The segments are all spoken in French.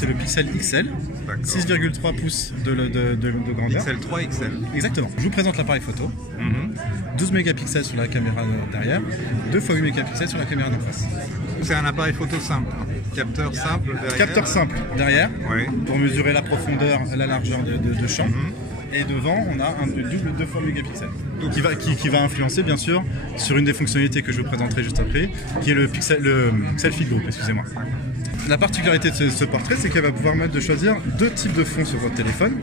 c'est le Pixel XL, 6,3 pouces de grandeur. Pixel 3 XL. Exactement. Je vous présente l'appareil photo. 12 mégapixels sur la caméra derrière, 2 x 8 mégapixels sur la caméra d'en face. C'est un appareil photo simple. Capteur simple derrière. Capteur simple derrière, oui, pour mesurer la profondeur, la largeur de champ. Et devant, on a un double 2 x mégapixels. Qui va influencer bien sûr sur une des fonctionnalités que je vous présenterai juste après, qui est le selfie group, excusez-moi. La particularité de ce portrait, c'est qu'elle va vous permettre de choisir deux types de fonds sur votre téléphone.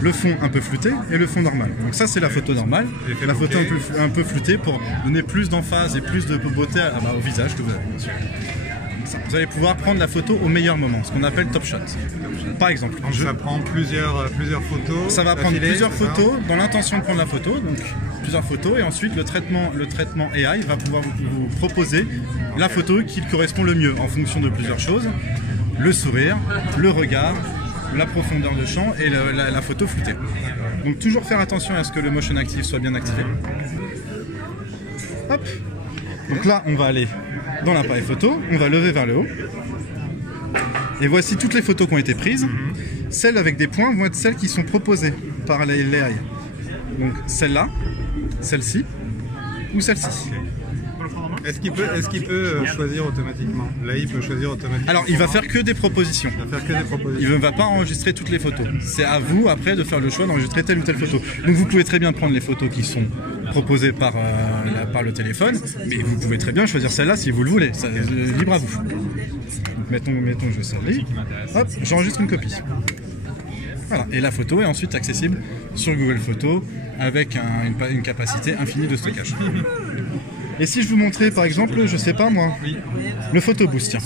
Le fond un peu flouté et le fond normal. Donc ça c'est la photo normale, la photo un peu floutée pour donner plus d'emphase et plus de beauté au visage que vous avez. Vous allez pouvoir prendre la photo au meilleur moment, ce qu'on appelle top shot. Par exemple, ça prend plusieurs photos. Ça va prendre plusieurs photos dans l'intention de prendre la photo, donc plusieurs photos, et ensuite le traitement AI va pouvoir vous proposer la photo qui correspond le mieux en fonction de plusieurs choses, le sourire, le regard, la profondeur de champ et la photo floutée. Donc toujours faire attention à ce que le motion active soit bien activé. Hop. Donc là on va aller dans l'appareil photo, on va lever vers le haut. Et voici toutes les photos qui ont été prises. Celles avec des points vont être celles qui sont proposées par l'AI. Donc celle-là, celle-ci ou celle-ci. Est-ce qu'il peut choisir automatiquement? Là, il peut choisir automatiquement. Alors, il va faire que des propositions. Il ne va pas enregistrer toutes les photos. C'est à vous, après, de faire le choix d'enregistrer telle ou telle photo. Donc, vous pouvez très bien prendre les photos qui sont proposées par le téléphone, mais vous pouvez très bien choisir celle-là si vous le voulez. Ça, libre à vous. Donc, mettons je vais celle-là. Hop, j'enregistre une copie. Voilà. Et la photo est ensuite accessible sur Google Photos avec une capacité infinie de stockage. Et si je vous montrais par exemple, je sais pas moi, le Photo Boost, tiens.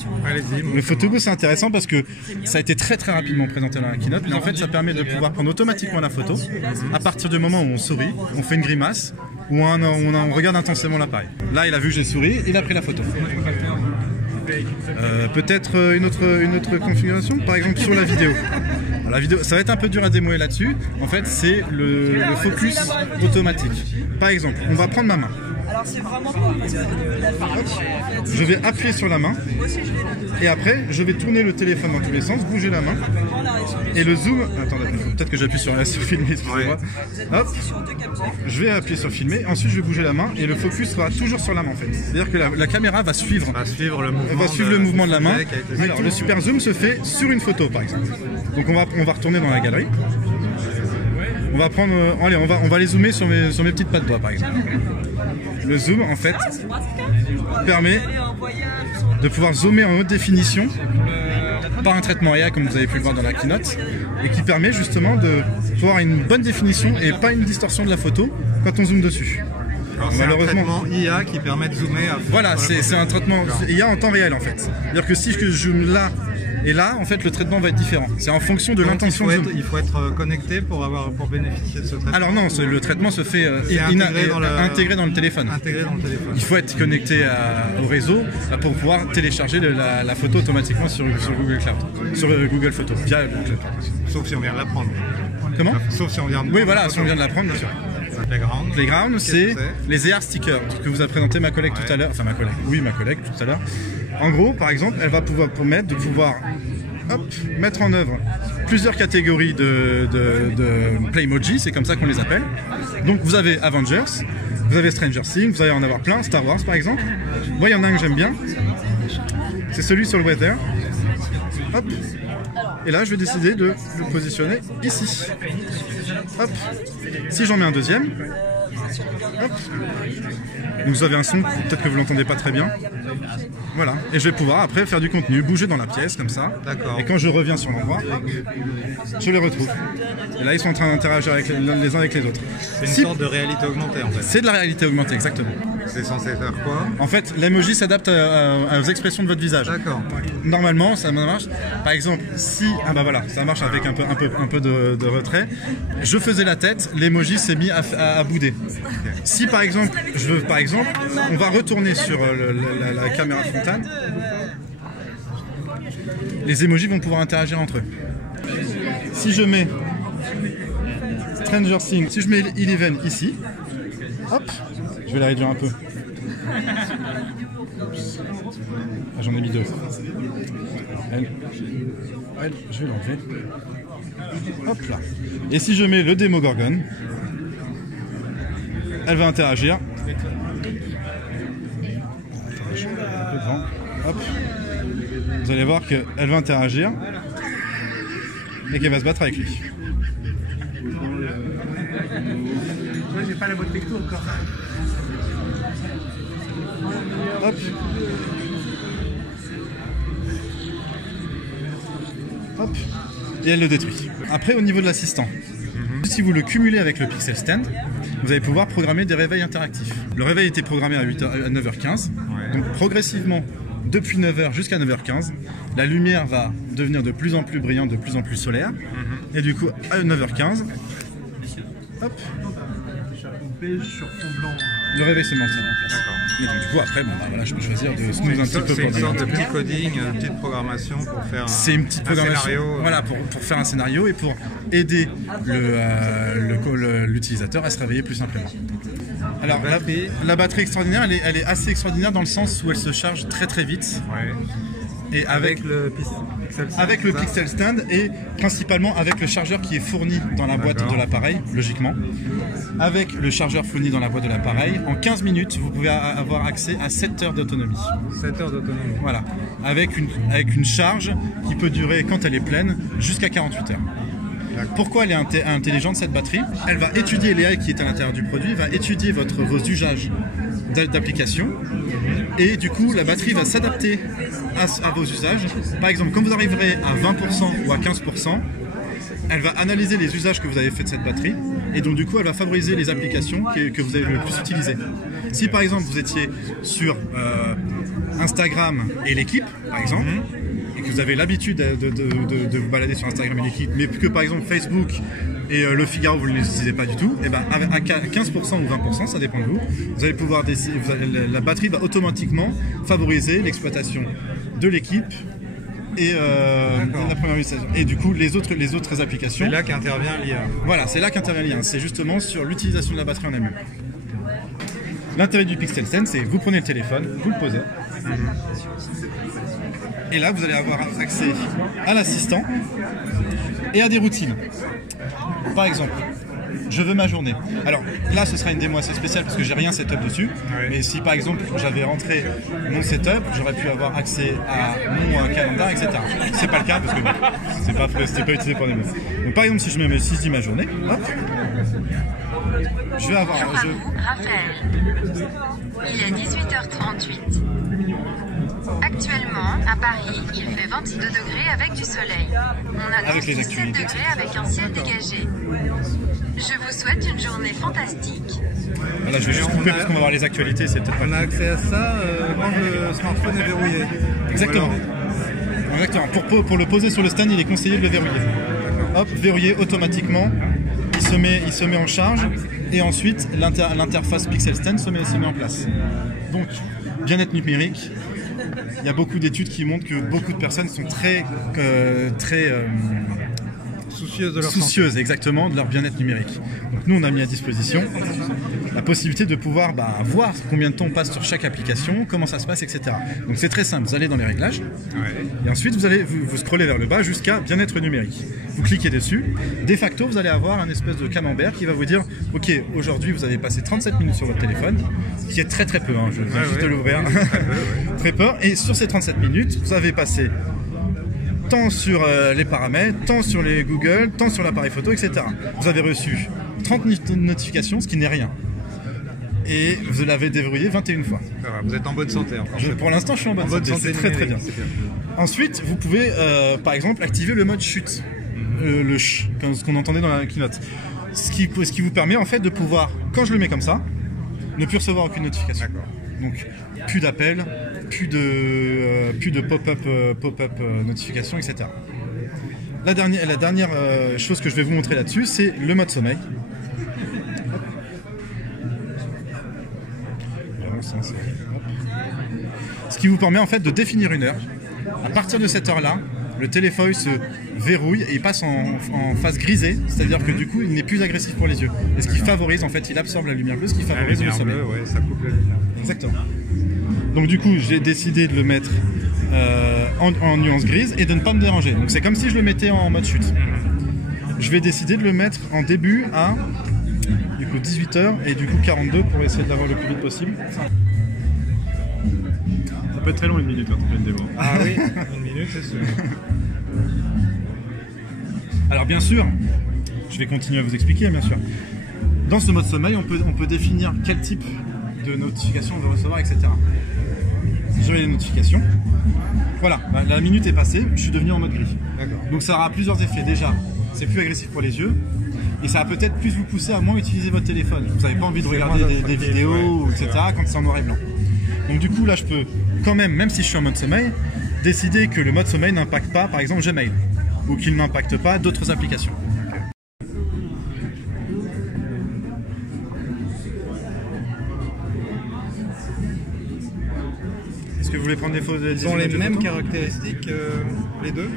Le Photo Boost c'est intéressant parce que ça a été très rapidement présenté dans la keynote, mais en fait ça permet de pouvoir prendre automatiquement la photo à partir du moment où on sourit, on fait une grimace ou on regarde intensément l'appareil. Là il a vu que j'ai souri, il a pris la photo. Peut-être une autre configuration, par exemple sur la vidéo. Alors, la vidéo, ça va être un peu dur à démouiller là-dessus. En fait c'est le focus automatique. Par exemple, on va prendre ma main. Je vais appuyer sur la main et après je vais tourner le téléphone dans tous les sens, bouger la main et le zoom. Attendez, peut-être que j'appuie sur filmer, excusez-moi. Hop, je vais appuyer sur filmer, ensuite je vais bouger la main et le focus sera toujours sur la main en fait. C'est-à-dire que la caméra va suivre le mouvement de la main. Alors, le super zoom se fait sur une photo par exemple. Donc on va retourner dans la galerie. On va prendre, allez, on va les zoomer sur mes petites pattes de doigts par exemple. Le zoom en fait permet de pouvoir zoomer en haute définition par un traitement AI comme vous avez pu le voir dans la keynote et qui permet justement de pouvoir une bonne définition et pas une distorsion de la photo quand on zoome dessus. Malheureusement, c'est un traitement IA qui permet de zoomer à... Voilà, c'est un traitement IA en temps réel en fait. C'est-à-dire que si je zoome là et là, en fait, le traitement va être différent. C'est en fonction de l'intention. Il faut être connecté pour bénéficier de ce traitement. Alors non, le traitement se fait intégré dans le téléphone. Il faut être connecté au réseau pour pouvoir télécharger la photo automatiquement sur Google Cloud, sur Google Photos, via Google Cloud. Sauf si on vient de l'apprendre. Comment? Sauf si on vient de... Oui, voilà, si on vient de l'apprendre, bien sûr. Playground, c'est les AR stickers que vous a présenté ma collègue tout à l'heure. Enfin, ma collègue tout à l'heure. En gros, par exemple, elle va pouvoir permettre de pouvoir mettre en œuvre plusieurs catégories de Playmoji, c'est comme ça qu'on les appelle. Donc vous avez Avengers, vous avez Stranger Things, vous allez en avoir plein, Star Wars par exemple. Moi, il y en a un que j'aime bien, c'est celui sur le weather. Hop. Et là, je vais décider de le positionner ici. Hop. Si j'en mets un deuxième, hop. Donc vous avez un son, peut-être que vous l'entendez pas très bien. Voilà, et je vais pouvoir après faire du contenu, bouger dans la pièce comme ça. D'accord. Et quand je reviens sur l'endroit, je les retrouve. Et là, ils sont en train d'interagir les uns avec les autres. C'est une sorte de réalité augmentée en fait. C'est de la réalité augmentée, exactement. C'est censé faire quoi? En fait, l'emoji s'adapte aux expressions de votre visage. D'accord. Normalement, ça marche. Par exemple, si voilà, ça marche avec un peu de retrait. Je faisais la tête, l'emoji s'est mis à bouder. Okay. Si par exemple, on va retourner sur la caméra frontale. Les emojis vont pouvoir interagir entre eux. Si je mets Stranger Things, si je mets Eleven ici, hop, je vais la réduire un peu. Ah, j'en ai mis 2. Elle, je vais l'enlever. Hop là. Et si je mets le Demogorgon, elle va interagir. Devant. Hop. Vous allez voir qu'elle va interagir et qu'elle va se battre avec lui. J'ai pas la bonne texture encore. Hop. Hop. Et elle le détruit. Après, au niveau de l'assistant, si vous le cumulez avec le Pixel Stand, vous allez pouvoir programmer des réveils interactifs. Le réveil était programmé à 9h15. Donc progressivement, depuis 9h jusqu'à 9h15, la lumière va devenir de plus en plus brillante, de plus en plus solaire. Et du coup, à 9h15, hop, Beige sur fond blanc. le réveil se met en place. Et donc du coup après, bon, bah, voilà, je peux choisir de smooth un petit peu. C'est une sorte de petit coding, une petite programmation pour faire C'est une petite programmation, scénario. voilà, pour faire un scénario et pour aider l'utilisateur à se réveiller plus simplement. Alors la batterie extraordinaire, elle est assez extraordinaire dans le sens où elle se charge très très vite. Ouais. Et avec le Pixel Stand. Avec le Pixel Stand et principalement avec le chargeur qui est fourni dans la boîte de l'appareil, logiquement. Avec le chargeur fourni dans la boîte de l'appareil, en 15 minutes, vous pouvez avoir accès à 7 heures d'autonomie. 7 heures d'autonomie. Voilà. Avec une charge qui peut durer, quand elle est pleine, jusqu'à 48 heures. Pourquoi elle est intelligente cette batterie? Elle va étudier l'AI qui est à l'intérieur du produit, va étudier vos usages d'application et du coup la batterie va s'adapter à vos usages. Par exemple, quand vous arriverez à 20% ou à 15%, elle va analyser les usages que vous avez fait de cette batterie et donc du coup elle va favoriser les applications que vous avez le plus utilisées. Si par exemple vous étiez sur Instagram et l'équipe par exemple, et que vous avez l'habitude de vous balader sur Instagram et l'équipe, mais que par exemple Facebook et le Figaro vous ne les utilisez pas du tout, et ben à 15% ou 20%, ça dépend de vous, vous allez pouvoir décider, la batterie va automatiquement favoriser l'exploitation de l'équipe et la première utilisation. Et du coup les autres applications. C'est là qu'intervient l'IA. Voilà, c'est là qu'intervient l'IA. C'est justement sur l'utilisation de la batterie en elle-même. L'intérêt du Pixel Stand, c'est que vous prenez le téléphone, vous le posez. Et là, vous allez avoir accès à l'assistant et à des routines. Par exemple, je veux ma journée. Alors là, ce sera une démo assez spéciale parce que j'ai rien setup dessus. Oui. Mais si par exemple j'avais rentré mon setup, j'aurais pu avoir accès à mon calendrier, etc. C'est pas le cas parce que c'était pas utilisé pour des mots. Donc par exemple, si je dis ma journée, hop, je vais avoir. Raphaël, il est 18h38. Actuellement, à Paris, il fait 22 degrés avec du soleil. On annonce 17 degrés avec un ciel dégagé. Je vous souhaite une journée fantastique. Voilà, je vais juste couper parce qu'on va voir les actualités. On a accès à ça quand le smartphone est verrouillé. Exactement. Exactement. Pour le poser sur le stand, il est conseillé de le verrouiller. Hop, verrouillé automatiquement. Il se met en charge et ensuite l'interface Pixel Stand se met en place. Donc, bien-être numérique. Il y a beaucoup d'études qui montrent que beaucoup de personnes sont très soucieuses exactement de leur bien-être numérique. Donc nous on a mis à disposition la possibilité de pouvoir voir combien de temps on passe sur chaque application, comment ça se passe, etc. Donc c'est très simple, vous allez dans les réglages et ensuite vous scrollez vers le bas jusqu'à bien-être numérique. Vous cliquez dessus, de facto vous allez avoir un espèce de camembert qui va vous dire ok, aujourd'hui vous avez passé 37 minutes sur votre téléphone, ce qui est très très peu, hein, je viens juste de l'ouvrir, très peu, et sur ces 37 minutes vous avez passé tant sur les paramètres, tant sur les Google, tant sur l'appareil photo, etc. Vous avez reçu 30 notifications, ce qui n'est rien. Et vous l'avez déverrouillé 21 fois. Ça va, vous êtes en bonne santé. Pour l'instant, je suis en bonne santé. C'est très très bien. Ensuite, vous pouvez, par exemple, activer le mode chute. Le ch, ce qu'on entendait dans la keynote. Ce qui vous permet en fait de pouvoir, quand je le mets comme ça, ne plus recevoir aucune notification. Donc, plus d'appels, plus de pop-up notifications, etc. La dernière chose que je vais vous montrer là-dessus, c'est le mode sommeil. Ce qui vous permet en fait de définir une heure. À partir de cette heure-là, le téléphone se verrouille et il passe en phase grisée, c'est-à-dire que du coup il n'est plus agressif pour les yeux. Et ce qui favorise, en fait, il absorbe la lumière bleue, ce qui favorise le sommeil. Ouais, ça coupe la lumière. Exactement. Donc du coup j'ai décidé de le mettre en nuance grise et de ne pas me déranger. Donc c'est comme si je le mettais en mode chute. Je vais décider de le mettre en début à du coup 18h et du coup 42 pour essayer de l'avoir le plus vite possible. Ça peut être très long, 1 minute quand tu fais une démo. Ah oui, 1 minute, c'est sûr. Alors bien sûr, je vais continuer à vous expliquer, bien sûr. Dans ce mode sommeil, on peut définir quel type de notification on veut recevoir, etc. Je vais les notifications. Voilà, bah, la minute est passée, je suis devenu en mode gris. Donc ça aura plusieurs effets. Déjà, c'est plus agressif pour les yeux. Et ça va peut-être plus vous pousser à moins utiliser votre téléphone. Vous n'avez pas envie de regarder des vidéos, etc. quand c'est en noir et blanc. Donc du coup, là, je peux quand même si je suis en mode sommeil, décider que le mode sommeil n'impacte pas, par exemple, Gmail. Ou qu'il n'impacte pas d'autres applications. Est-ce que vous voulez prendre des photos? Ils ont les mêmes caractéristiques, les deux?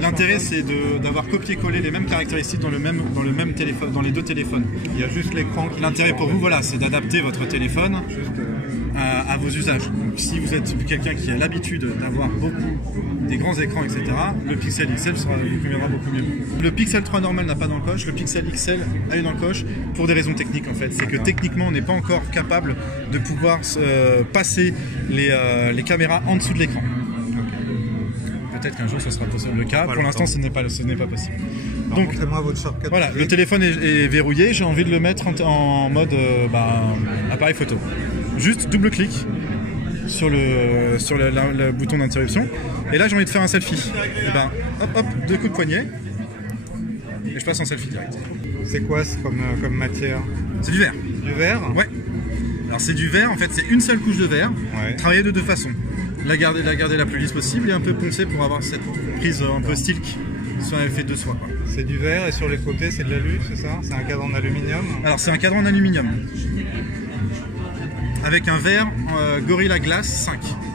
L'intérêt, c'est d'avoir copié-collé les mêmes caractéristiques dans le même téléphone, dans les deux téléphones. Il y a juste l'écran qui... L'intérêt pour vous, voilà, c'est d'adapter votre téléphone à vos usages. Donc, si vous êtes quelqu'un qui a l'habitude d'avoir des grands écrans, etc., le Pixel XL vous conviendra beaucoup mieux. Le Pixel 3 normal n'a pas d'encoche, le Pixel XL a une encoche pour des raisons techniques en fait. C'est que techniquement, on n'est pas encore capable de pouvoir passer les caméras en dessous de l'écran. Peut-être qu'un jour ce sera possible le cas. Pour l'instant, ce n'est pas possible. Donc, montrez-moi votre shortcut. Voilà, le téléphone est verrouillé. J'ai envie de le mettre en mode appareil photo. Juste double-clic sur le bouton d'interruption. Et là, j'ai envie de faire un selfie. Et ben, hop, 2 coups de poignet. Et je passe en selfie direct. C'est quoi comme matière? C'est du verre. Du verre? Ouais. Alors c'est du verre, en fait, c'est une seule couche de verre, travaillée de deux façons. La garder la plus lisse possible et un peu poncée pour avoir cette prise un peu silk sur l'effet de soie. C'est du verre et sur les côtés c'est de l'alu, c'est ça? C'est un cadre en aluminium? Alors c'est un cadre en aluminium avec un verre Gorilla Glass 5.